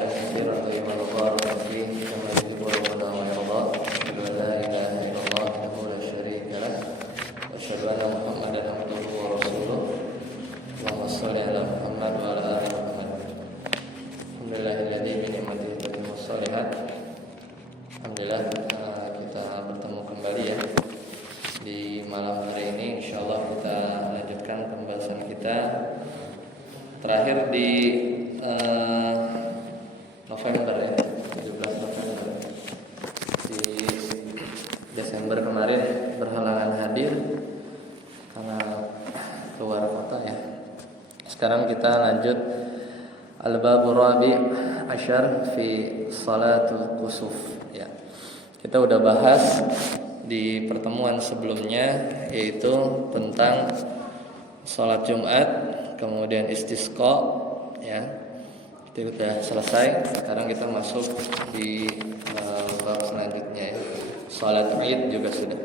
حمدا كثيرا طيبا مباركا فيه كما يحب ربنا ويرضى. أشهد أن لا إله إلا الله وحده لا شريك له وأشهد أن محمدا عبده ورسوله. اللهم صل على محمد وعلى آل محمد. Alhamdulillahilladzi bi ni'matihi tatimmu shalihat. Alhamdulillah kita bertemu kembali ya di malam hari ini. Insyaallah kita lanjutkan pembahasan kita terakhir di November ya, 17 November. Di Desember kemarin berhalangan hadir karena keluar kota ya. Sekarang kita lanjut Al-Babur Rabi' Asyar fi Salatul Kusuf ya. Kita udah bahas di pertemuan sebelumnya yaitu tentang salat Jumat, kemudian istisqa ya. Itu sudah selesai. Sekarang kita masuk di bab selanjutnya ya. Salat Id juga sudah.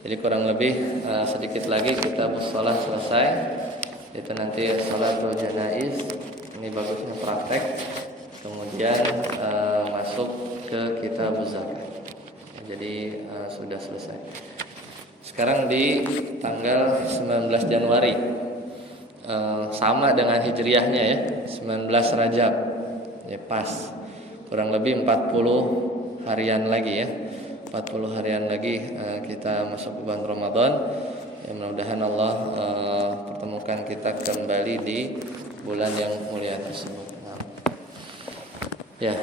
Jadi kurang lebih sedikit lagi kita shalah selesai. Itu nanti salatul janaiz. Ini bagusnya praktek. Kemudian masuk ke kitab zakat. Jadi sudah selesai. Sekarang di tanggal 19 Januari sama dengan hijriahnya ya, 19 Rajab ya, pas kurang lebih 40 harian lagi ya, 40 harian lagi kita masuk ke bulan Ramadan ya. Mudah-mudahan Allah pertemukan kita kembali di bulan yang mulia tersebut. Ya,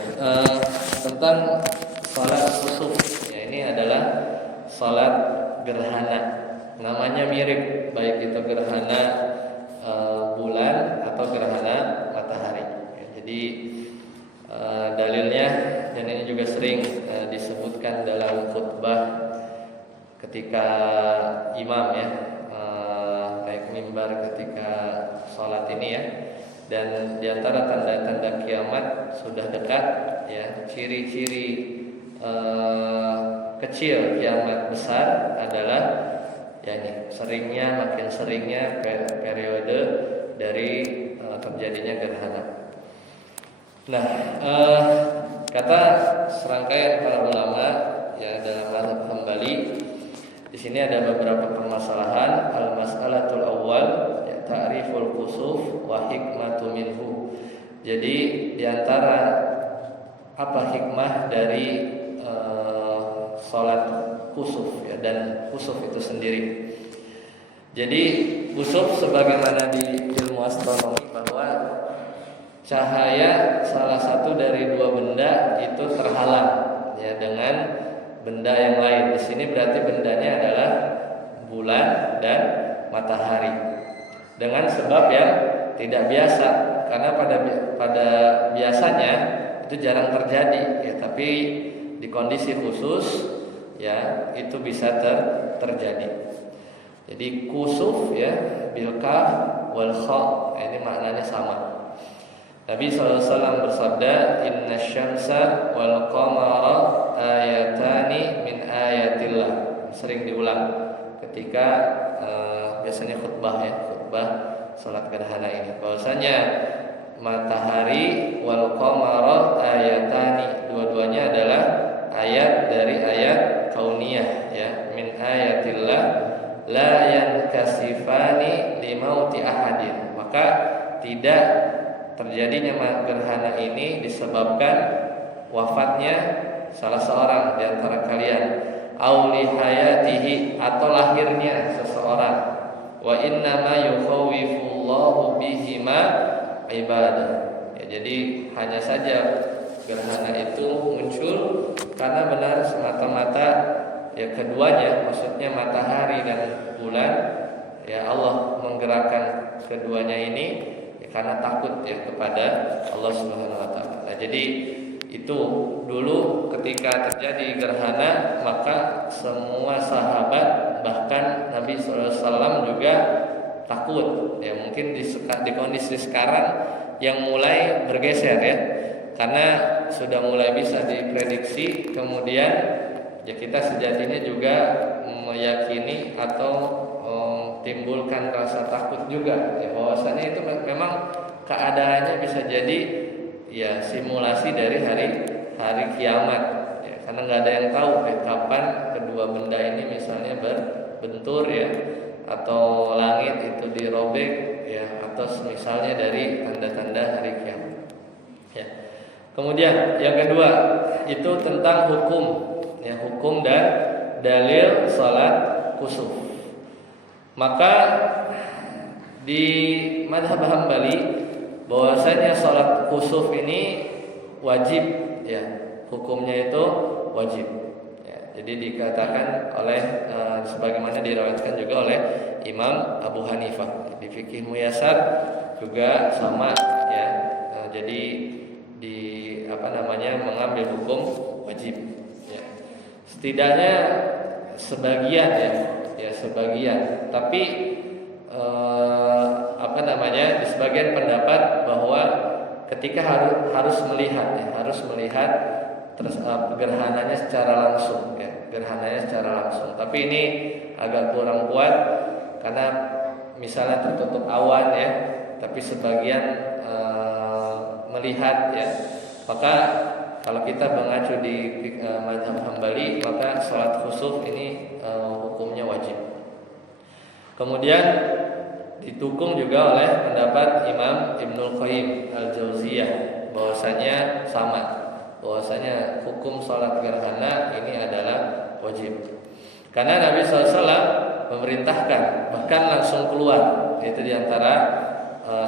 tentang salat kusuf ya, ini adalah salat gerhana. Namanya mirip, baik itu gerhana bulan atau gerhana matahari ya. Jadi dalilnya, dan ini juga sering disebutkan dalam khutbah ketika imam ya, naik mimbar ketika salat ini ya. Dan diantara tanda-tanda kiamat sudah dekat ya, ciri-ciri kecil kiamat besar adalah ya ini, makin seringnya periode dari terjadinya gerhana. Nah, kata serangkaian para ulama ya dalam mazhab Hambali, di sini ada beberapa permasalahan. Al-mas'alatul awwal ya, ta'riful kusuf wa hikmatu minhu. Jadi di antara apa hikmah dari salat kusuf ya, dan kusuf itu sendiri. Jadi kusuf sebagaimana di ilmu astronomi bahwa cahaya salah satu dari dua benda itu terhalang ya dengan benda yang lain. Di sini berarti bendanya adalah bulan dan matahari. Dengan sebab yang tidak biasa, karena pada biasanya itu jarang terjadi ya, tapi di kondisi khusus ya itu bisa terjadi. Jadi kusuf ya, bil kaf wal kha, ini maknanya sama. Nabi SAW bersabda, inna syamsa wal qamara ayatani min ayatillah. Sering diulang ketika biasanya khutbah salat gerhana ini, bahwasanya matahari wal qamara ayatani, dua-duanya adalah ayat dari ayat kauniyah ya, min ayatillah la yankasifani limauti ahadin. Maka tidak terjadinya gerhana ini disebabkan wafatnya salah seorang di antara kalian, auli hayatihi, atau lahirnya seseorang, wa inna ma yukhawwifullahu bihima ibadah ya. Jadi hanya saja gerhana itu muncul karena benar semata-mata ya, keduanya, maksudnya matahari dan bulan ya, Allah menggerakkan keduanya ini ya, karena takut ya kepada Allah Subhanahu wa taala. Nah, jadi itu dulu ketika terjadi gerhana, maka semua sahabat bahkan Nabi SAW juga takut ya. Mungkin di kondisi sekarang yang mulai bergeser ya, karena sudah mulai bisa diprediksi. Kemudian ya kita sejatinya juga meyakini atau timbulkan rasa takut juga ya, bahwasanya itu memang keadaannya bisa jadi ya simulasi dari hari kiamat ya, karena nggak ada yang tahu kapan kedua benda ini misalnya berbentur ya, atau langit itu dirobek ya, atau misalnya dari tanda-tanda hari kiamat ya. Kemudian yang kedua itu tentang hukum ya, hukum dan dalil salat kusuf. Maka di mazhab Hambali bahwasanya salat kusuf ini wajib ya, hukumnya itu wajib ya. Jadi dikatakan oleh sebagaimana diriwayatkan juga oleh Imam Abu Hanifah di Fikih Muyasar juga sama ya. Jadi di mengambil hukum wajib ya. Setidaknya sebagian ya sebagian, tapi di sebagian pendapat bahwa ketika harus melihat ya, harus melihat gerhananya secara langsung ya, gerhananya secara langsung. Tapi ini agak kurang kuat karena misalnya tertutup awan ya, tapi sebagian melihat ya. Maka kalau kita mengacu di mazhab Hambali, maka salat khusuf ini hukumnya wajib. Kemudian didukung juga oleh pendapat Imam Ibnul Qayyim Al-Jauziyah bahwasanya sama, bahwasanya hukum salat gerhana ini adalah wajib. Karena Nabi SAW memerintahkan, bahkan langsung keluar, itu diantara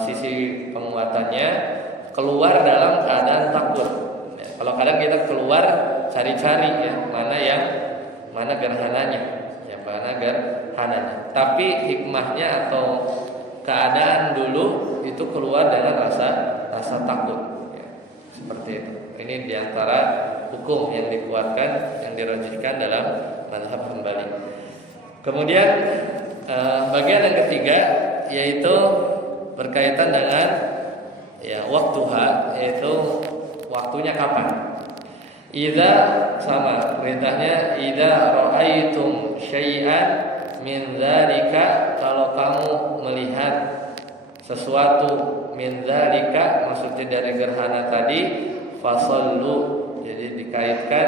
sisi penguatannya, keluar dalam keadaan takut. Ya, kalau kadang kita keluar cari-cari ya, mana gerhananya, ya mana gerhananya. Tapi hikmahnya atau keadaan dulu itu keluar dengan rasa takut ya, seperti itu. Ini diantara hukum yang dikuatkan, yang dirajihkan dalam mazhab Hambali. Kemudian bagian yang ketiga yaitu berkaitan dengan ya waktuha, yaitu waktunya kapan. Idza sama perintahnya, idza ra'aitum syai'an min dzalika, kalau kamu melihat sesuatu min dzalika, maksudnya dari gerhana tadi, fasallu, jadi dikaitkan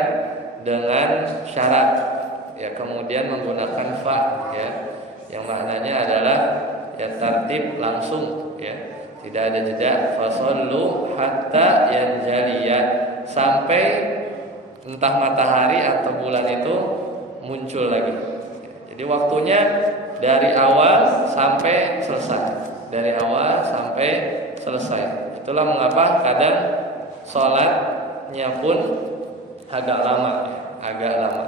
dengan syarat ya, kemudian menggunakan fa ya, yang maknanya adalah ya tartib langsung ya, tidak ada jeda. Fasallu hatta yanjaliya, sampai entah matahari atau bulan itu muncul lagi. Jadi waktunya dari awal sampai selesai, dari awal sampai selesai. Itulah mengapa kadang sholatnya pun agak lama ya, agak lama.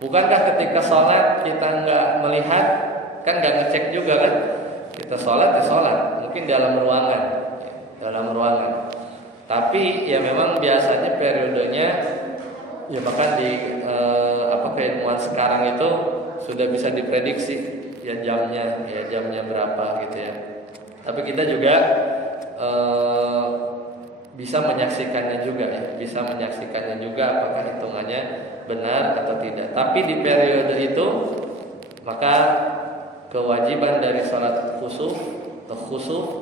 Bukankah ketika sholat kita nggak melihat, kan nggak ngecek juga kan? Kita sholat ya sholat, mungkin dalam ruangan, dalam ruangan. Tapi ya memang biasanya periodenya ya, bahkan di keilmuan sekarang itu sudah bisa diprediksi ya jamnya berapa gitu ya. Tapi kita juga bisa menyaksikannya juga ya, bisa menyaksikannya juga apakah hitungannya benar atau tidak. Tapi di periode itu maka kewajiban dari salat khusuf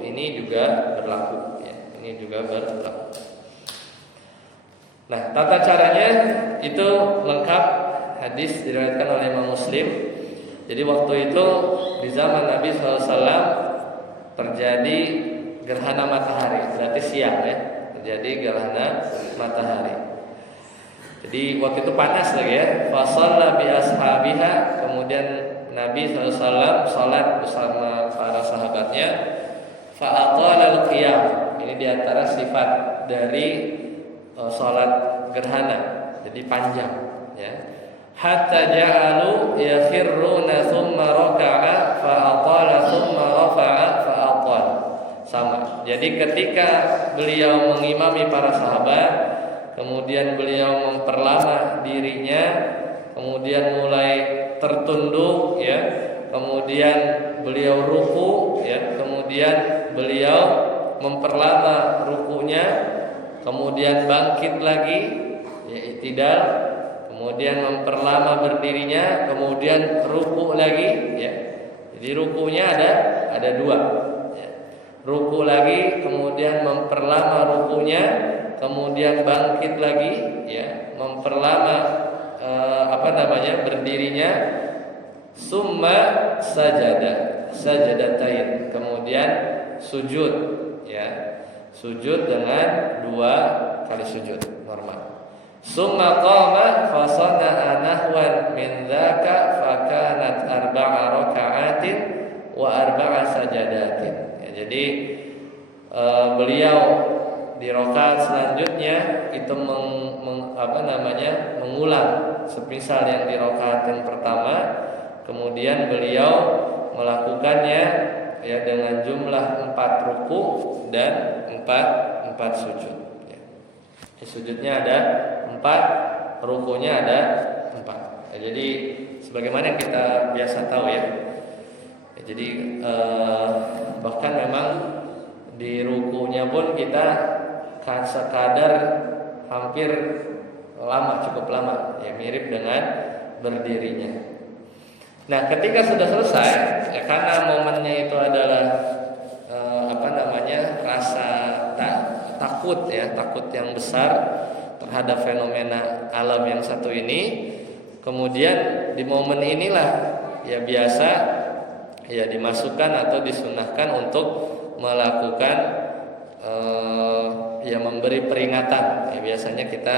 ini juga berlaku ya, ini juga berlaku. Nah, tata caranya itu lengkap, hadis diriwayatkan oleh Imam Muslim. Jadi waktu itu di zaman Nabi SAW terjadi gerhana matahari, berarti siang ya, terjadi gerhana matahari. Jadi waktu itu panas lagi ya. Fasalla bi ashabiha, kemudian Nabi SAW salat bersama para sahabatnya. Fa'aqala al-qiyam, ini diantara sifat dari salat gerhana, jadi panjang ya. Hatta ja'alu yakhirruna thumma raka'a fa'aqala thumma rafa'a fa'aqala. Sama. Jadi ketika beliau mengimami para sahabat, kemudian beliau memperlama dirinya, kemudian mulai tertunduk ya, kemudian beliau ruku ya, kemudian beliau memperlama rukunya, kemudian bangkit lagi ya, i'tidal, kemudian memperlama berdirinya, kemudian ruku lagi ya. Jadi rukunya ada dua ya. ruku lagi, kemudian memperlama rukunya, kemudian bangkit lagi, ya, memperlama berdirinya, summa sajadatain, kemudian sujud, ya, sujud dengan 2 kali sujud normal. Summa qama fa sana'a nahwan min dzaka fa kanat 4 raka'atin wa 4 sajadatin. Ya, jadi beliau di rakaat selanjutnya itu mengulang semisal yang di rakaat yang pertama, kemudian beliau melakukannya, ya, dengan jumlah 4 ruku dan 4 sujud. Ya. Sujudnya ada 4, rukunya ada 4. Ya, jadi sebagaimana yang kita biasa tahu, ya. Ya, jadi bahkan memang di rukunya pun kita sekadar hampir cukup lama, ya, mirip dengan berdirinya. Nah, ketika sudah selesai, ya, karena momennya itu adalah rasa takut, ya, takut yang besar terhadap fenomena alam yang satu ini. Kemudian di momen inilah, ya, biasa, ya, dimasukkan atau disunahkan untuk melakukan memberi peringatan. Ya, biasanya kita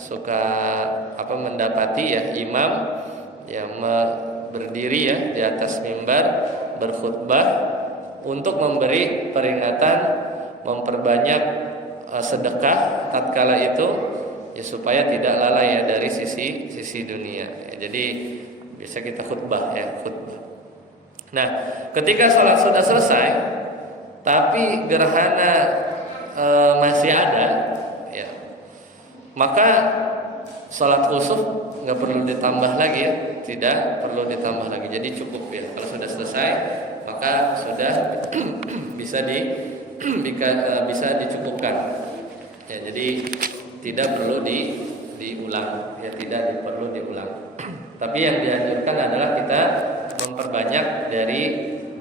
suka mendapati, ya, imam, ya, berdiri, ya, di atas mimbar berkhutbah untuk memberi peringatan, memperbanyak sedekah tatkala itu, ya, supaya tidak lalai, ya, dari sisi dunia. Ya, jadi biasa kita khutbah. Nah, ketika sholat sudah selesai tapi gerhana masih ada, ya, maka sholat khusuf nggak perlu ditambah lagi, ya, tidak perlu ditambah lagi. Jadi cukup, ya, kalau sudah selesai maka sudah bisa dicukupkan. Ya, jadi tidak perlu diulang, ya, tidak perlu diulang. Tapi yang dianjurkan adalah kita memperbanyak dari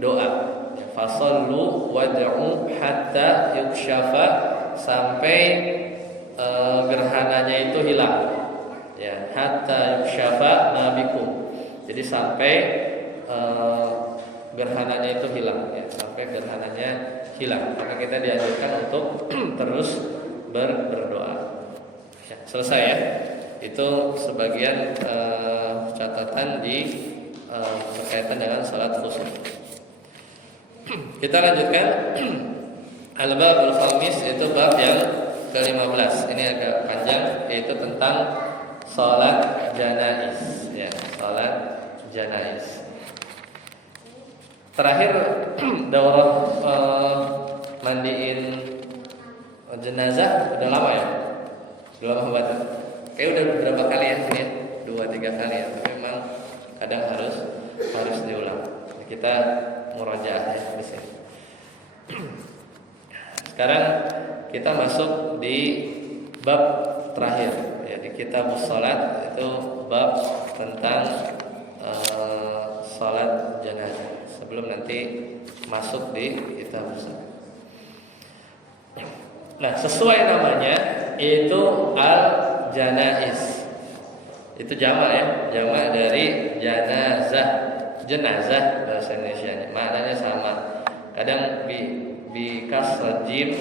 doa. Fasallu wad'u hatta yukshafa, sampai gerhananya itu hilang, ya, hatta yukshafa nabikum. Jadi sampai gerhananya itu hilang, ya, sampai gerhananya hilang. Maka kita dianjurkan untuk terus berdoa. Ya, selesai, ya. Itu sebagian catatan berkaitan dengan salat khusuf. Kita lanjutkan al-babul khamis, itu bab yang ke-15. Ini agak panjang, yaitu tentang salat janaiz, ya, salat janaiz. Terakhir daurah mandiin jenazah udah lama, ya. Udah lama banget. Kayak udah beberapa kali, ya, ini 2-3 kali, ya. Tapi memang kadang harus diulang. Kita murajaah, ya, di sini. Sekarang kita masuk di bab terakhir, ya, di kitab salat, itu bab tentang salat jenazah. Sebelum nanti masuk di kitab salat. Nah, sesuai namanya itu al-janaiz. Itu jamak, ya, jamak dari jenazah bahasa Indonesia. Maknanya sama. Kadang bi kasr jim,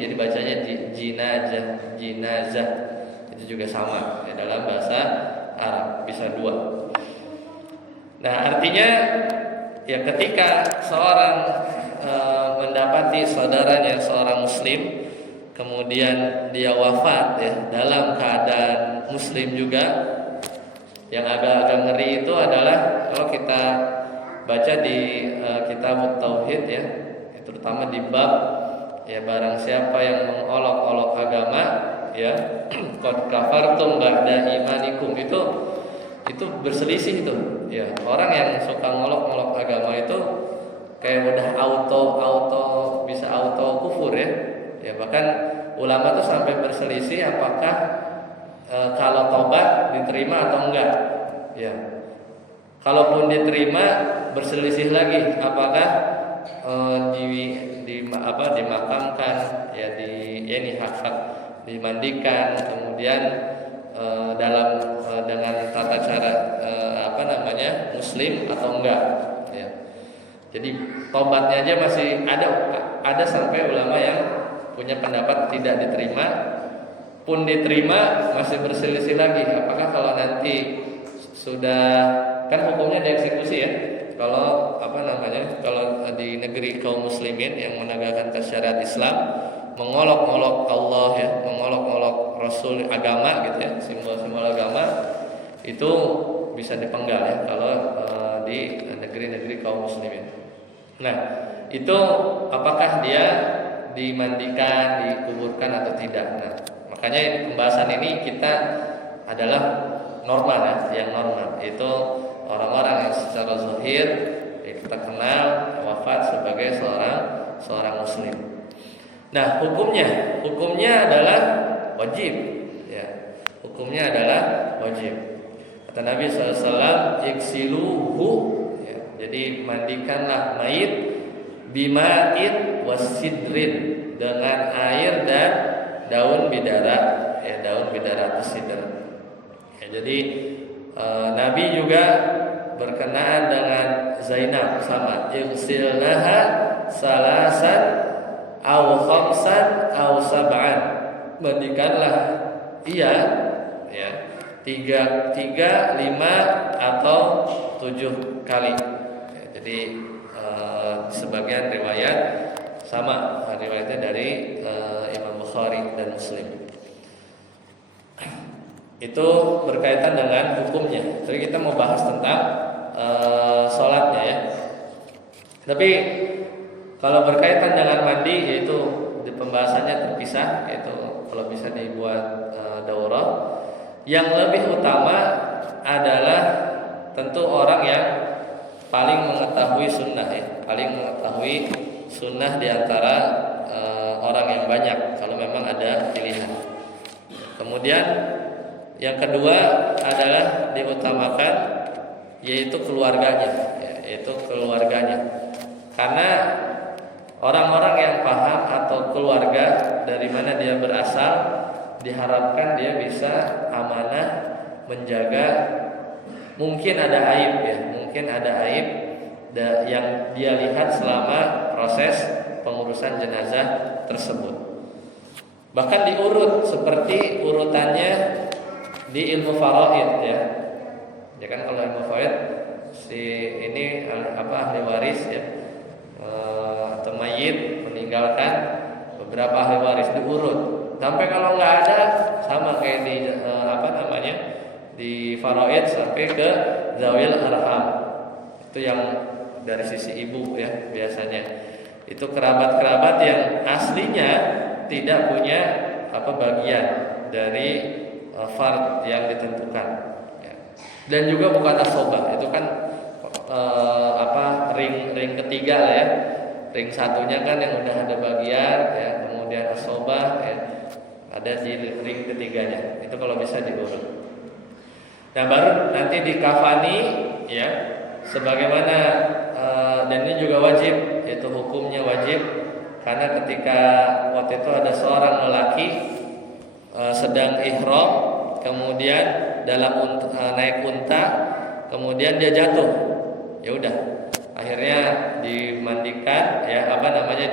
jadi bacanya jinazah. Itu juga sama, ya, dalam bahasa Arab, bisa 2. Nah, artinya, ya, ketika seorang mendapati saudaranya seorang muslim, kemudian dia wafat, ya, dalam keadaan muslim juga. Yang agak-agak ngeri itu adalah kalau kita baca di kitab tauhid, ya, terutama di bab, ya, barang siapa yang mengolok-olok agama, ya, qad kafartum ba'da imanikum, itu berselisih itu, ya. Orang yang suka ngolok-ngolok agama itu kayak udah bisa auto kufur, ya. Ya, bahkan ulama tuh sampai berselisih apakah kalau tobat diterima atau enggak, ya. Kalaupun diterima, berselisih lagi apakah dimakamkan ya ini hak dimandikan, kemudian dengan tata cara muslim atau enggak ya. Jadi tobatnya aja masih ada sampai ulama yang punya pendapat tidak diterima, pun diterima masih berselisih lagi apakah kalau nanti sudah kan hukumnya dieksekusi ya. Kalau kalau di negeri kaum muslimin yang menegakkan syariat Islam, mengolok-olok Allah ya, mengolok-olok Rasul agama gitu ya, simbol-simbol agama itu bisa dipenggal ya kalau di negeri-negeri kaum muslimin. Nah, itu apakah dia dimandikan, dikuburkan atau tidak? Nah, makanya pembahasan ini kita adalah normal ya, yang normal itu orang-orang yang secara zahir kita kenal wafat sebagai seorang muslim. Nah, hukumnya adalah wajib ya. Hukumnya adalah wajib. Kata Nabi SAW, iksiluhu ya. Jadi mandikanlah mayit bima'in wasidrin, dengan air dan daun bidara ya, daun bidara atau sidr ya. Jadi Nabi juga berkenaan dengan Zainab sama, igsilnaha salasan aw khamsan aw sab'an, mandikanlah ia ya 3, 5 atau 7 kali ya. Jadi sebagian riwayat sama riwayatnya dari Imam Bukhari dan Muslim. Itu berkaitan dengan hukumnya. Jadi kita mau bahas tentang sholatnya ya. Tapi kalau berkaitan dengan mandi, yaitu di pembahasannya terpisah, yaitu kalau bisa dibuat daurah. Yang lebih utama adalah tentu orang yang paling mengetahui sunnah ya, paling mengetahui sunnah di antara orang yang banyak. Kalau memang ada pilihan. Kemudian yang kedua adalah diutamakan yaitu keluarganya, karena orang-orang yang paham atau keluarga dari mana dia berasal, diharapkan dia bisa amanah menjaga. Mungkin ada aib yang dia lihat selama proses pengurusan jenazah tersebut. Bahkan diurut seperti urutannya di ilmu faraid ya. Ya kan kalau ilmu faraid ini ahli waris ya, atau mayit meninggalkan beberapa ahli waris diurut. Sampai kalau nggak ada sama kayak di di faraid sampai ke zawil arham. Itu yang dari sisi ibu ya biasanya. Itu kerabat-kerabat yang aslinya tidak punya bagian dari fard yang ditentukan ya. Dan juga bukan asobah, itu kan ring ketiga lah ya. Ring satunya kan yang udah ada bagian ya, kemudian asobah ya, ada di ring ketiganya. Itu kalau bisa diurut. Nah baru nanti dikafani ya, sebagaimana dan ini juga wajib, itu hukumnya wajib, karena ketika waktu itu ada seorang lelaki sedang ihram, kemudian naik unta, kemudian dia jatuh. Ya udah, akhirnya dimandikan ya,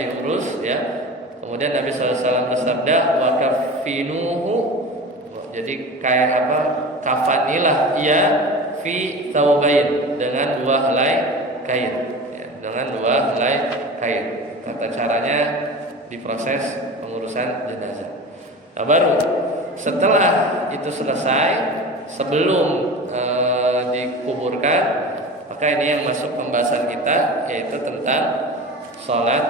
diurus ya. Kemudian Nabi SAW bersabda, wa kafinuhu, jadi kayak kafanilah ia fi thawbain, dengan 2 helai kain ya, dengan 2 helai kain. Tata caranya diproses pengurusan jenazah. Nah, baru setelah itu selesai, sebelum dikuburkan, maka ini yang masuk pembahasan kita, yaitu tentang sholat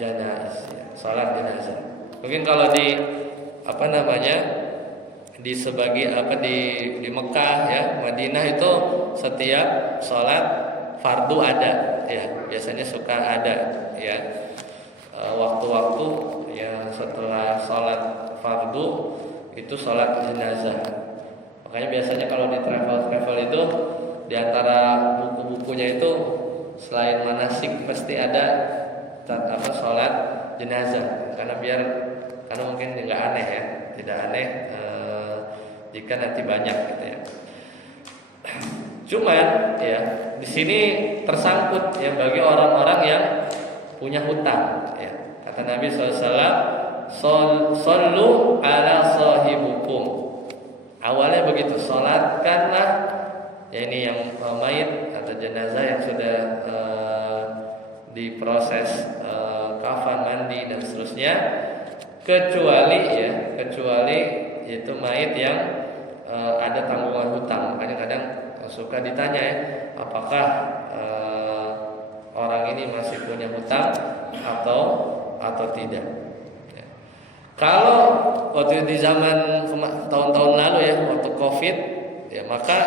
jenazah. Sholat jenazah. Mungkin kalau di di Mekah ya, Madinah itu setiap sholat fardu ada ya, biasanya suka ada ya waktu-waktu yang setelah sholat fardu itu sholat jenazah. Makanya biasanya kalau di travel itu, di antara buku-bukunya itu selain manasik mesti ada sholat jenazah, karena mungkin nggak aneh ya, tidak aneh jika nanti banyak gitu ya. Cuman ya di sini tersangkut ya bagi orang-orang yang punya hutang ya. Kata Nabi SAW, "Sallu ala sahibukum." Awalnya begitu, salatkanlah ya ini yang mayit atau jenazah yang sudah diproses kafan, mandi dan seterusnya, kecuali itu mayit yang ada tanggungan hutang. Makanya kadang suka ditanya ya, apakah orang ini masih punya hutang atau tidak. Ya. Kalau waktu di zaman tahun-tahun lalu ya, waktu Covid ya, maka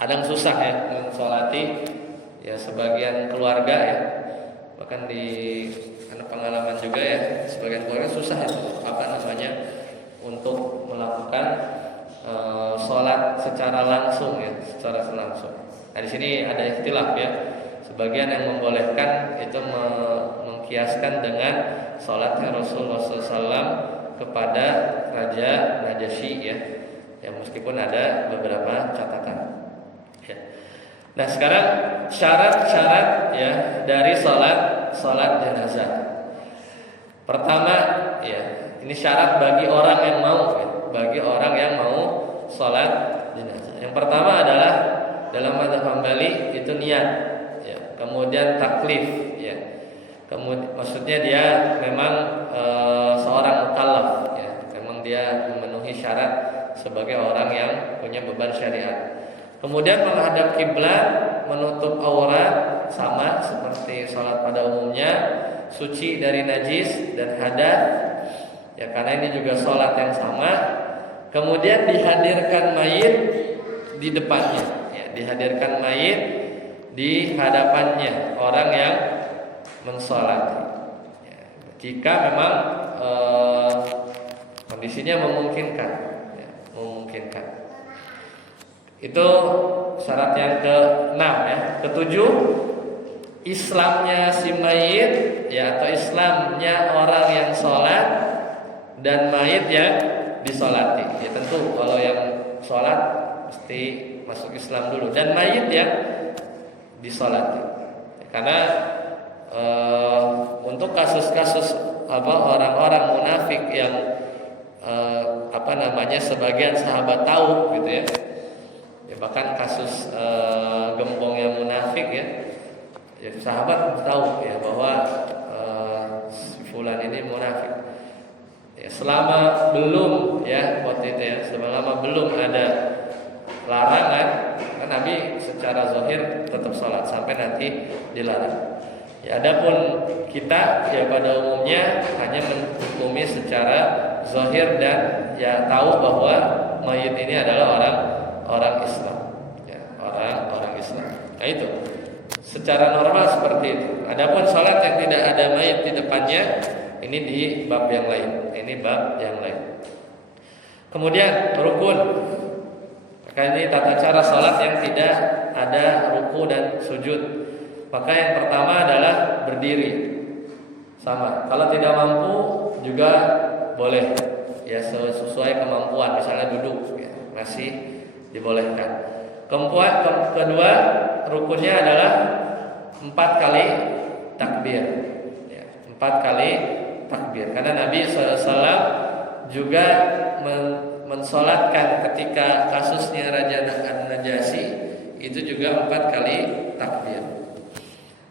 kadang susah ya mensolati ya sebagian keluarga ya. Bahkan di pengalaman juga ya, sebagian keluarga susah itu untuk melakukan sholat secara langsung ya, secara langsung. Nah di sini ada ikhtilaf ya. Sebagian yang membolehkan itu mengkiaskan dengan sholatnya Rasulullah SAW kepada Raja Najasyi ya. Ya meskipun ada beberapa catatan. Ya. Nah sekarang syarat-syarat ya dari sholat jenazah. Pertama ya, ini syarat bagi orang yang mau ya, bagi orang yang mau sholat jenazah. Yang pertama adalah dalam mazhab Hambali itu niat, ya. Kemudian taklif, ya. Kemudian maksudnya dia memang seorang mukallaf, ya. Memang dia memenuhi syarat sebagai orang yang punya beban syariat. Kemudian menghadap kiblat, menutup aurat sama seperti sholat pada umumnya, suci dari najis dan hadas, ya karena ini juga sholat yang sama. Kemudian dihadirkan mayit di depannya, ya, dihadirkan mayit di hadapannya orang yang mensolati. Ya, jika memang kondisinya memungkinkan, ya, memungkinkan. Itu syarat yang ke-6 ya. Ke-7, Islamnya si mayit ya, atau Islamnya orang yang sholat dan mayit yang disolati. Ya tentu kalau yang sholat mesti masuk Islam dulu, dan mayit yang disolati. Karena untuk kasus-kasus orang-orang munafik yang sebagian sahabat tahu gitu ya. Ya bahkan kasus gembongnya munafik ya. Ya sahabat tahu ya bahwa si fulan ini munafik. Ya, selama belum ya waktu itu ya, selama belum ada larangan, kan Nabi secara zahir tetap sholat sampai nanti dilarang. Ya adapun kita ya pada umumnya hanya menghukumi secara zahir dan ya tahu bahwa mayit ini adalah orang Islam. Ya, orang Islam. Nah itu secara normal seperti itu. Adapun sholat yang tidak ada mayit di depannya, ini di bab yang lain. Ini bab yang lain. Kemudian rukun. Maka ini tata cara sholat yang tidak ada ruku dan sujud. Maka yang pertama adalah berdiri. Sama. Kalau tidak mampu juga boleh. Ya sesuai kemampuan. Misalnya duduk, ya, masih dibolehkan. Kedua rukunnya adalah 4 kali takbir. Ya, 4 kali takbir. Karena Nabi SAW juga mensolatkan ketika kasusnya Raja Najasyi itu juga 4 kali takbir.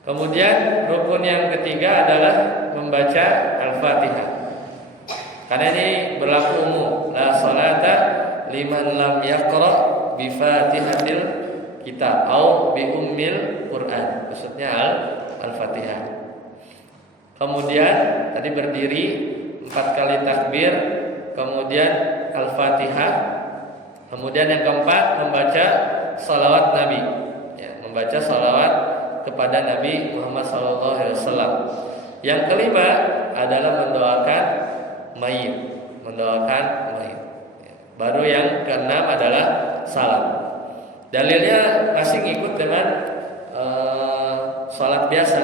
Kemudian rukun yang ketiga adalah membaca Al-Fatihah. Karena ini berlaku umum. La salata liman lam yaqra bi Fatihatil kitab au bi ummil Quran. Maksudnya Al-Fatihah. Kemudian tadi berdiri 4 kali takbir, kemudian Al-Fatihah. Kemudian yang keempat membaca salawat Nabi. Ya, membaca salawat kepada Nabi Muhammad SAW. Yang kelima adalah mendoakan mayit, Ya. Baru yang keenam adalah salam. Dalilnya masih ikut dengan sholat biasa,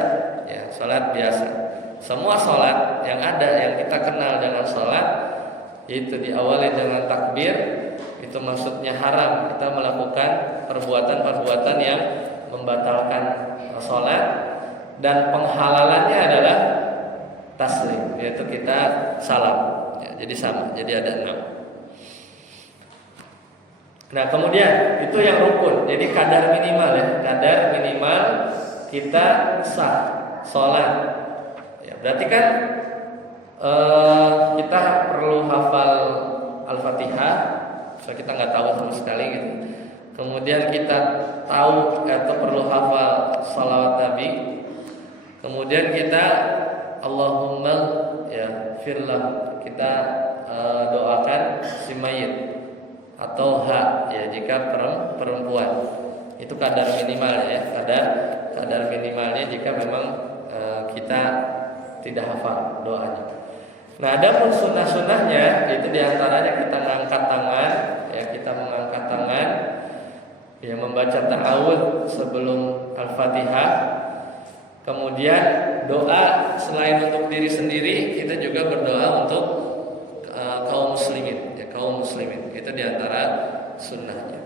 ya sholat biasa. Semua sholat yang ada yang kita kenal dengan sholat, yaitu diawali dengan takbir, itu maksudnya haram kita melakukan perbuatan-perbuatan yang membatalkan sholat, dan penghalalannya adalah taslim, yaitu kita salam. Ya, jadi sama, jadi ada 6. Nah kemudian itu yang rukun, jadi kadar minimal ya, kadar minimal kita sah sholat. Ya, berarti kan kita perlu hafal Al-Fatihah, soalnya kita nggak tahu sama sekali gitu. Kemudian kita tahu atau perlu hafal salawat Nabi. Kemudian kita Allahumma ya firlah, kita doakan si mayit atau hak ya jika perempuan. Itu kadar minimal ya, kadar minimalnya jika memang kita tidak hafal doanya. Nah, ada pun sunnah-sunnahnya, itu diantaranya kita mengangkat tangan, ya kita mengangkat tangan, ya membaca ta'awudz sebelum Al-Fatihah. Kemudian doa selain untuk diri sendiri, kita juga berdoa untuk kaum muslimin, ya kaum muslimin. Itu diantara sunnahnya.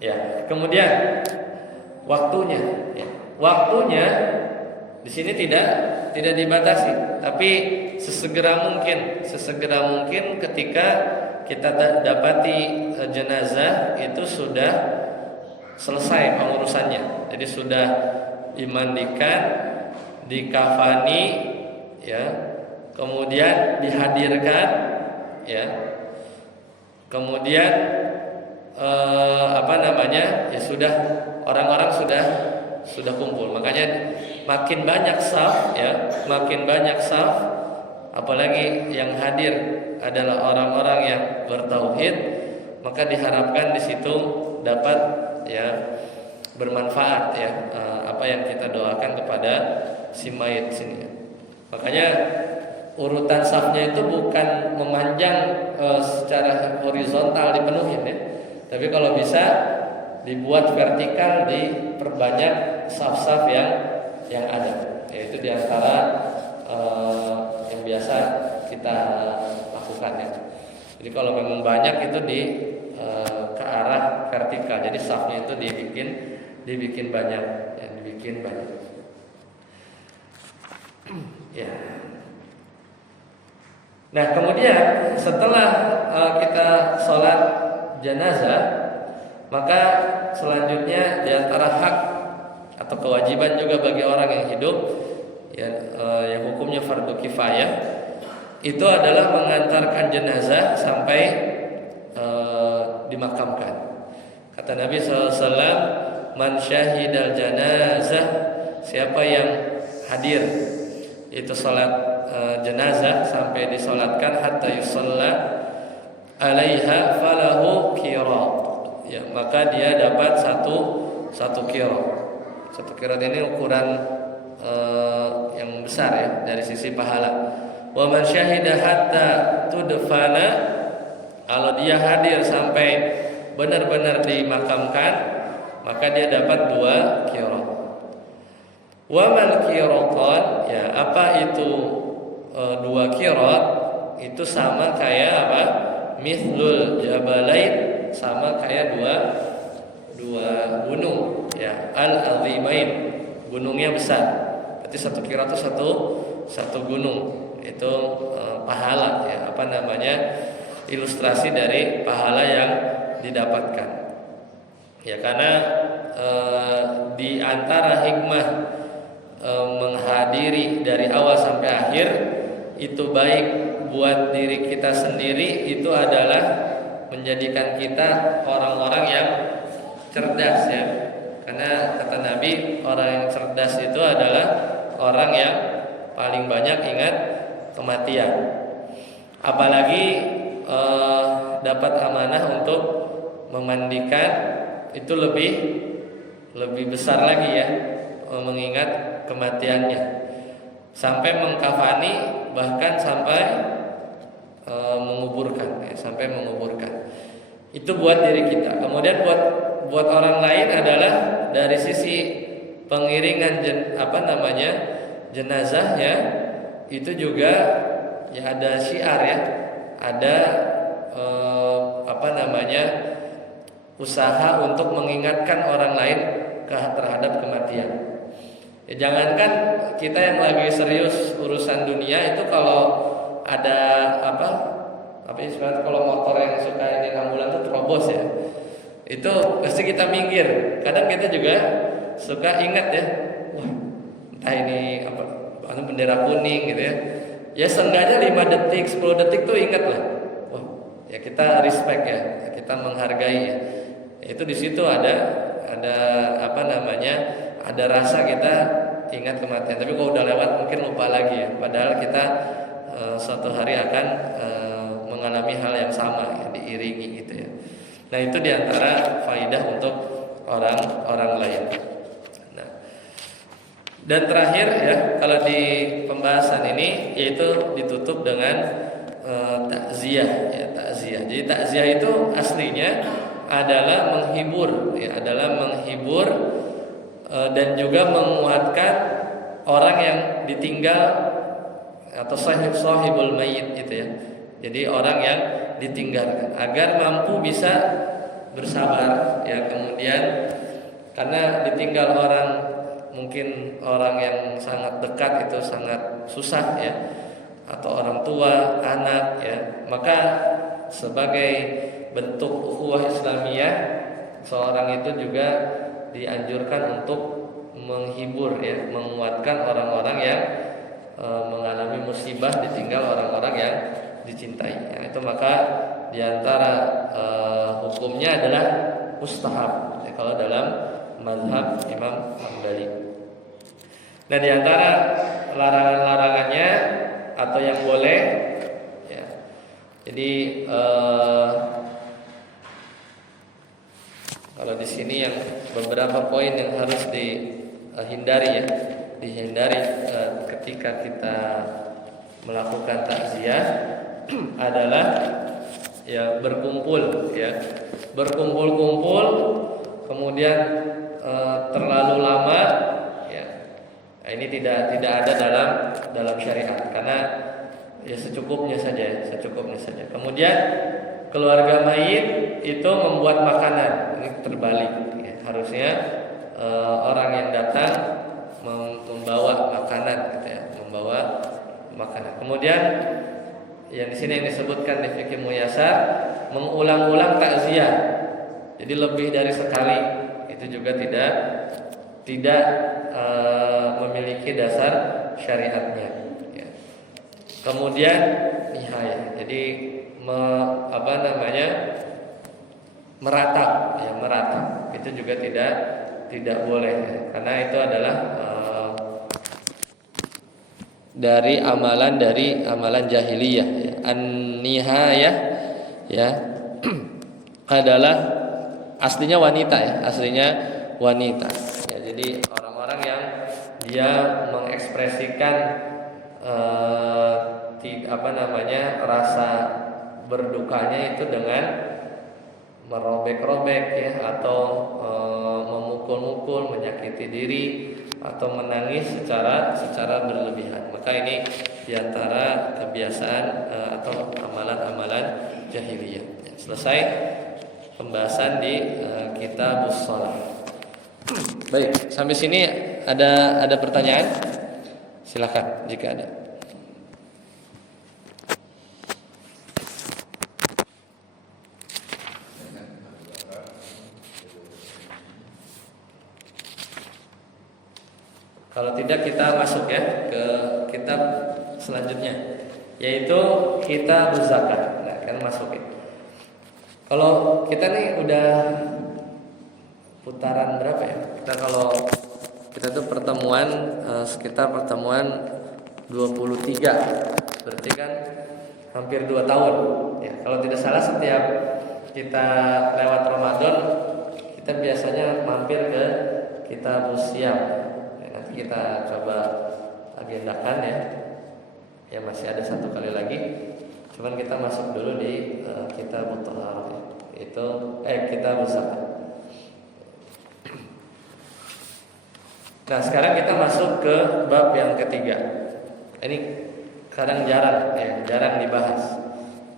Ya, kemudian waktunya, ya. Waktunya di sini tidak dibatasi, tapi sesegera mungkin ketika kita dapati jenazah itu sudah selesai pengurusannya. Jadi sudah dimandikan, dikafani, ya, kemudian dihadirkan, ya, kemudian ya sudah orang-orang sudah kumpul. Makanya makin banyak saf, ya, makin banyak saf, apalagi yang hadir adalah orang-orang yang bertauhid, maka diharapkan di situ dapat ya bermanfaat ya apa yang kita doakan kepada si mayit sini. Makanya urutan safnya itu bukan memanjang secara horizontal dipenuhin ya, tapi kalau bisa dibuat vertikal, diperbanyak saf-saf yang ada. Yaitu diantara yang biasa kita lakukan ya. Jadi kalau memang banyak itu ke arah vertikal. Jadi safnya itu dibikin banyak, ya, dibikin banyak. Ya. Nah kemudian setelah kita sholat jenazah, maka selanjutnya diantara hak atau kewajiban juga bagi orang yang hidup, ya, yang hukumnya fardu kifayah, itu adalah mengantarkan jenazah sampai dimakamkan. Kata Nabi SAW, man syahidal janazah, siapa yang hadir itu sholat jenazah sampai disolatkan hatta yusalla alaiha falahu qirat, ya, maka dia dapat satu qirat. Satu qirat ini ukuran yang besar ya dari sisi pahala. Wa man syahida hatta tudfana, kalau dia hadir sampai benar-benar dimakamkan, maka dia dapat 2 qirat. Wa mal qiratan, ya, apa itu 2 qirat? Itu sama kayak apa? Mithlul jabalain, sama kayak dua gunung, ya, al-azimain, gunungnya besar. Berarti 1 qirat itu satu gunung. Itu pahala, ya, apa namanya, ilustrasi dari pahala yang didapatkan. Ya, karena di antara hikmah menghadiri dari awal sampai akhir itu baik buat diri kita sendiri, itu adalah menjadikan kita orang-orang yang cerdas ya. Karena kata Nabi, orang yang cerdas itu adalah orang yang paling banyak ingat kematian. Apalagi dapat amanah untuk memandikan, itu lebih besar lagi ya, mengingat kematiannya. Sampai mengkafani, bahkan sampai menguburkan ya, sampai menguburkan. Itu buat diri kita. Kemudian buat buat orang lain adalah dari sisi pengiringan jenazah ya, itu juga ya ada syiar ya, ada usaha untuk mengingatkan orang lain terhadap kematian. Ya, jangankan kita yang lagi serius urusan dunia itu, kalau ada kalau motor yang suka ini ambulan itu terobos ya, itu pasti kita minggir. Kadang kita juga suka ingat ya, wah entah ini bendera kuning gitu ya. Ya seenggaknya 5 detik, 10 detik tuh ingat lah. Wah, ya kita respect ya, kita menghargai ya. Itu di situ ada ada rasa kita ingat kematian. Tapi kalau udah lewat mungkin lupa lagi ya. Padahal kita suatu hari akan mengalami hal yang sama ya, diiringi gitu ya. Nah, itu diantara faidah untuk orang lain. Nah, dan terakhir ya, kalau di pembahasan ini yaitu ditutup dengan takziah ya, takziah. Jadi takziah itu aslinya adalah menghibur ya, dan juga menguatkan orang yang ditinggal atau sahibul mayit itu ya. Jadi orang yang ditinggalkan agar mampu bisa bersabar ya, kemudian karena ditinggal orang, mungkin orang yang sangat dekat itu sangat susah ya, atau orang tua, anak ya, maka sebagai bentuk ukhuwah Islamiyah, seorang itu juga dianjurkan untuk menghibur ya, menguatkan orang-orang yang mengalami musibah, ditinggal orang-orang yang dicintai. Ya, itu maka diantara hukumnya adalah mustahab ya, kalau dalam mazhab Imam Hambali. Nah, diantara larangan-larangannya atau yang boleh ya, jadi kalau di sini yang beberapa poin yang harus dihindari ketika kita melakukan takziah adalah ya berkumpul, kemudian terlalu lama ya. Nah, ini tidak ada dalam syariat, karena ya secukupnya saja. Kemudian keluarga mayit itu membuat makanan, ini terbalik ya. Harusnya orang yang datang membawa makanan gitu ya, Kemudian yang di sini yang disebutkan di fikih muyasar, mengulang-ulang takziah. Jadi lebih dari sekali itu juga tidak memiliki dasar syariatnya ya. Kemudian nihayah, jadi meratap itu juga tidak boleh ya. Karena itu adalah dari amalan jahiliyah ya. An-nihayah ya adalah aslinya wanita ya, ya. Jadi orang-orang yang dia mengekspresikan rasa berdukanya itu dengan merobek-robek ya, atau memukul-mukul, menyakiti diri, atau menangis secara berlebihan. Maka ini diantara kebiasaan atau amalan-amalan jahiliyah. Selesai pembahasan di Kitabus Shalah. Baik, sampai sini ada pertanyaan? Silakan jika ada. Kalau tidak kita masuk ya ke kitab selanjutnya, yaitu Kitab Zakat. Nah, kan masukin. Kalau kita nih udah putaran berapa ya? Kita tuh pertemuan sekitar pertemuan 23. Berarti kan hampir 2 tahun. Ya, kalau tidak salah setiap kita lewat Ramadan kita biasanya mampir ke Kitab Siyam. Kita coba agendakan ya. Ya masih ada 1 kali lagi. Cuman kita masuk dulu di Kitab Thaharah ya. Itu Kitab Zakat. Nah, sekarang kita masuk ke bab yang ketiga. Ini kadang jarang dibahas.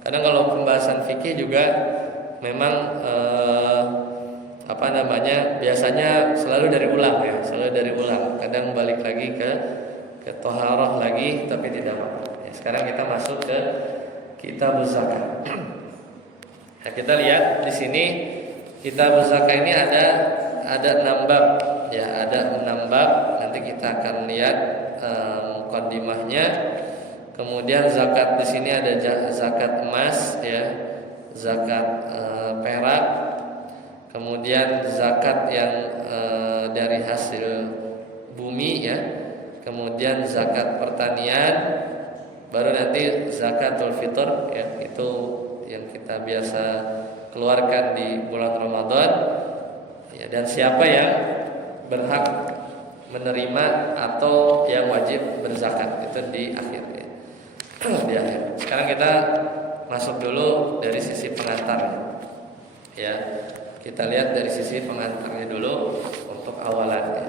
Kadang kalau pembahasan fikih juga memang biasanya selalu dari ulang ya, selalu dari ulang. Kadang balik lagi ke toharoh lagi, tapi tidak apa-apa. Ya, sekarang kita masuk ke kitab zakat. Nah, kita lihat di sini kitab zakat ini ada 6 bab. Ya, ada 6 bab. Nanti kita akan lihat mukaddimahnya. Kemudian zakat di sini ada zakat emas, ya, zakat perak. Kemudian zakat yang dari hasil bumi, ya. Kemudian zakat pertanian. Baru nanti zakatul fitr, ya, itu yang kita biasa keluarkan di bulan Ramadan. Ya, dan siapa yang berhak menerima atau yang wajib berzakat itu di akhir, ya. Di akhir. Sekarang kita masuk dulu dari sisi pengantarnya. Ya, kita lihat dari sisi pengantarnya dulu untuk awalannya.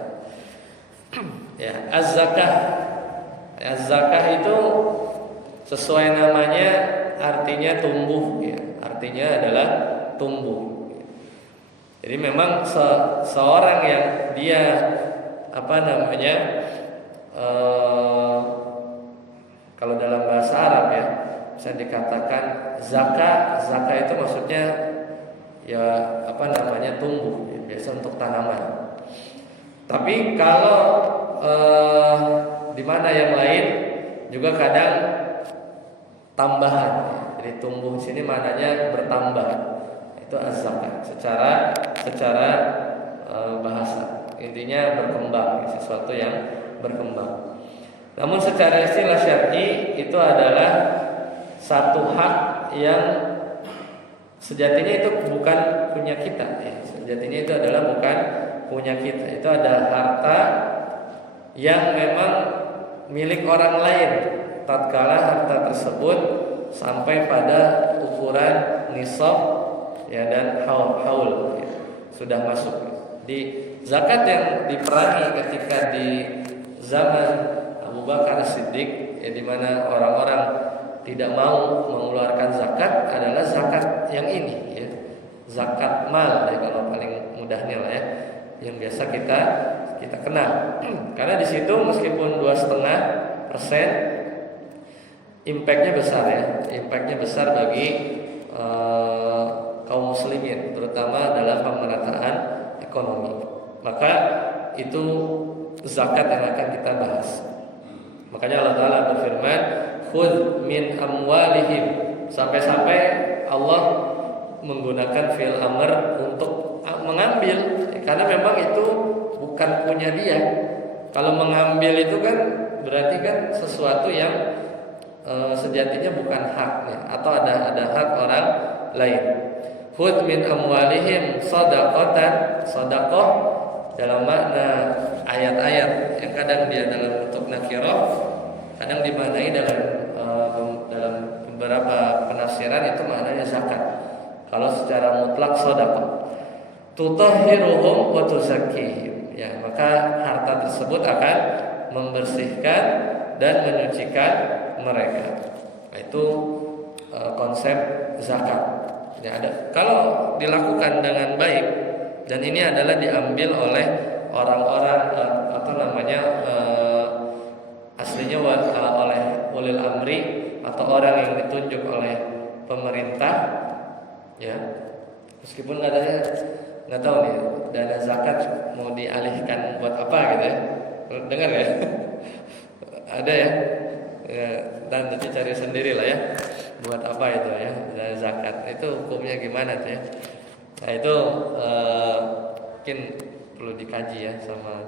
Ya, az-zakah. Az-zakah itu sesuai namanya artinya tumbuh, ya. Artinya adalah tumbuh. Jadi memang seorang yang dia kalau dalam bahasa Arab, ya, bisa dikatakan zakah. Zakah itu maksudnya ya tumbuh, ya, biasa untuk tanaman. Tapi kalau di mana yang lain juga kadang tambahan, ya. Jadi tumbuh di sini maknanya bertambah. Itu az-zakah secara bahasa. Intinya berkembang, sesuatu yang berkembang. Namun secara istilah syar'i itu adalah satu hak yang sejatinya itu bukan punya kita, ya. Sejatinya itu adalah bukan punya kita. Itu ada harta yang memang milik orang lain tatkala harta tersebut sampai pada ukuran nisab, ya, dan haul, ya, sudah masuk. Di zakat yang diperangi ketika di zaman Abu Bakar Siddiq, ya, di mana orang-orang tidak mau mengeluarkan zakat adalah zakat yang ini, ya. Zakat mal, ya, kalau paling mudahnya lah, ya, yang biasa kita kenal. Karena di situ meskipun 2,5%, impactnya besar, ya. Impactnya besar bagi kaum muslimin, terutama dalam pemerataan ekonomi. Maka itu zakat yang akan kita bahas. Makanya Allah Ta'ala berfirman, khudh min amwalihim, sampai-sampai Allah menggunakan fi'il amr untuk mengambil, ya, karena memang itu bukan punya dia. Kalau mengambil itu kan berarti kan sesuatu yang sejatinya bukan haknya, atau ada hak orang lain. Khudh min amwalihim shadaqatan, sedekah dalam makna ayat-ayat yang kadang dia dalam bentuk nakirah, kadang dimaknai dalam beberapa penafsiran itu maknanya zakat. Kalau secara mutlak sedekah. Tutahhiruhum wa tuzakkihim, ya, maka harta tersebut akan membersihkan dan menyucikan mereka. Itu konsep zakat. Ya, ada. Kalau dilakukan dengan baik, dan ini adalah diambil oleh orang-orang aslinya oleh ulil amri atau orang yang ditunjuk oleh pemerintah, ya. Meskipun nggak tahu nih dana zakat mau dialihkan buat apa gitu, ya. Dengar ya? Ada ya? Ya, dan nanti cari sendiri lah, ya, buat apa itu, ya, dana zakat itu hukumnya gimana tuh, ya. Nah itu mungkin perlu dikaji, ya, sama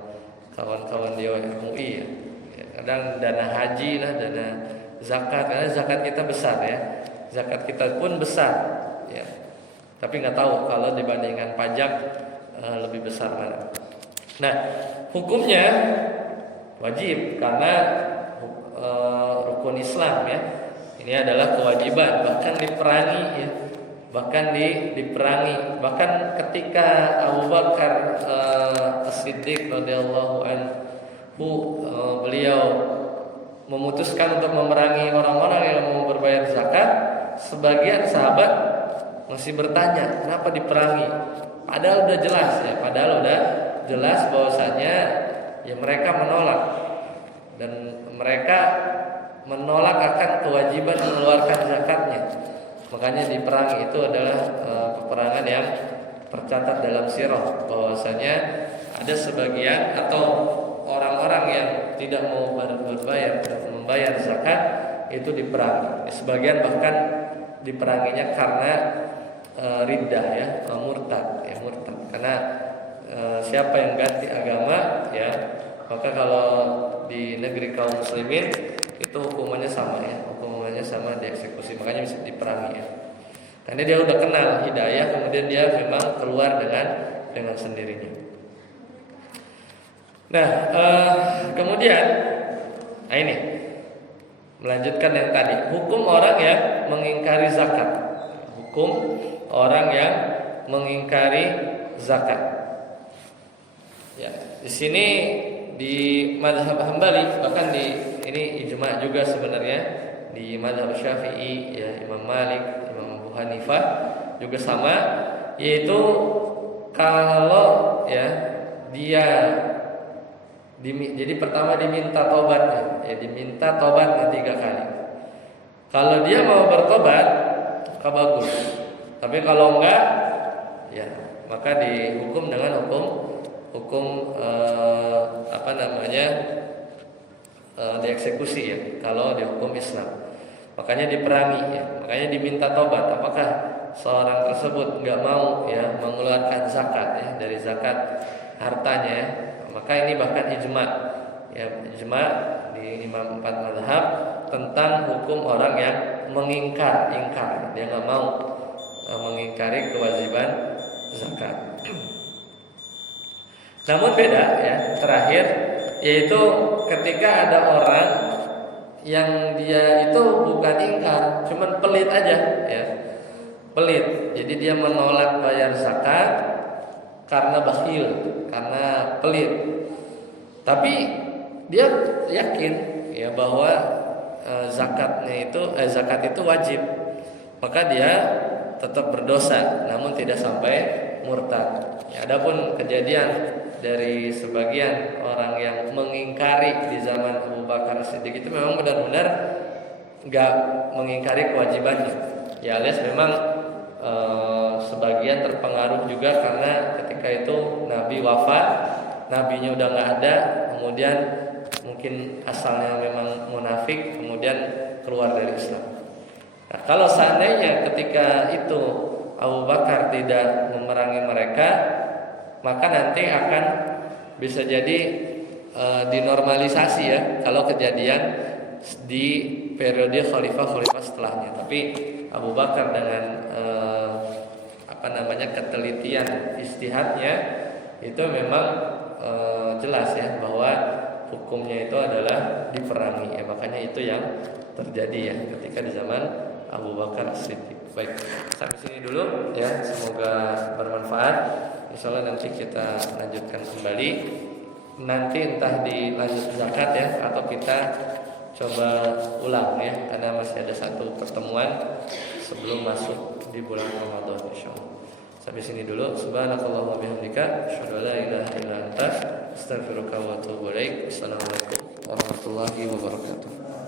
kawan-kawan di MUI, ya. Ya, kadang dana haji lah, dana zakat, karena zakat kita besar, ya, zakat kita pun besar, ya. Tapi nggak tahu kalau dibandingkan pajak lebih besar mana. Nah, hukumnya wajib karena rukun Islam, ya. Ini adalah kewajiban, bahkan diperangi, ya. bahkan diperangi. Bahkan ketika Abu Bakar As-Siddiq radhiyallahu anhu beliau memutuskan untuk memerangi orang-orang yang mau berbayar zakat, sebagian sahabat masih bertanya kenapa diperangi. Padahal udah jelas bahwasanya ya mereka menolak, dan mereka menolak akan kewajiban mengeluarkan zakatnya. Makanya diperangi. Itu adalah peperangan yang tercatat dalam sirah, bahwasanya ada sebagian atau orang-orang yang tidak mau membayar zakat itu diperangi. Sebagian bahkan diperanginya karena riddah, ya, murtad. Karena siapa yang ganti agama, ya, maka kalau di negeri kaum muslimin itu hukumannya sama, ya, dieksekusi. Makanya bisa diperangi, ya. Karena dia udah kenal hidayah, kemudian dia memang keluar dengan sendirinya. Nah, kemudian ini melanjutkan yang tadi, hukum orang yang mengingkari zakat. Hukum orang yang mengingkari zakat. Ya, di sini di mazhab Hambali, bahkan ini ijma juga sebenarnya di mazhab Syafi'i, ya, Imam Malik, Imam Abu Hanifah juga sama, yaitu kalau ya dia jadi pertama diminta tobatnya, ya, diminta tobatnya 3 kali. Kalau dia mau bertobat, maka bagus. Tapi kalau enggak, ya, maka dihukum dengan hukum dieksekusi, ya, kalau dihukum Islam. Makanya diperangi, ya, makanya diminta tobat. Apakah seorang tersebut enggak mau, ya, mengeluarkan zakat, ya, dari zakat hartanya, ya? Maka ini bahkan ijma, ya, ijma di imam 4 mazhab tentang hukum orang yang ingkar, dia nggak mau mengingkari kewajiban zakat. Namun beda, ya, terakhir, yaitu ketika ada orang yang dia itu bukan ingkar, cuman pelit aja, ya, pelit. Jadi dia menolak bayar zakat karena bakhil, karena pelit. Tapi dia yakin, ya, bahwa zakat itu wajib. Maka dia tetap berdosa, namun tidak sampai murtad. Ya, adapun kejadian dari sebagian orang yang mengingkari di zaman Abu Bakar Siddiq itu memang benar-benar enggak mengingkari kewajibannya. Ya, alias memang sebagian terpengaruh juga karena ketika itu Nabi wafat, nabinya udah nggak ada, kemudian mungkin asalnya memang munafik, kemudian keluar dari Islam. Nah, kalau seandainya ketika itu Abu Bakar tidak memerangi mereka, maka nanti akan bisa jadi dinormalisasi, ya, kalau kejadian di periode khalifah setelahnya. Tapi Abu Bakar dengan ketelitian ijtihadnya itu memang jelas, ya, bahwa hukumnya itu adalah diperangi, ya. Makanya itu yang terjadi, ya, ketika di zaman Abu Bakar Siddiq. Baik, sampai sini dulu, ya. Semoga bermanfaat. Insyaallah nanti kita lanjutkan kembali. Nanti entah dilanjut zakat, ya, atau kita coba ulang, ya, karena masih ada satu pertemuan sebelum masuk di bulan Ramadan, insyaallah. Sampai sini dulu. Subhanakallahumma wa bihamdika, asyhadu an la ilaha illa anta, astaghfiruka wa atubu ilaik. Assalamualaikum warahmatullahi wabarakatuh.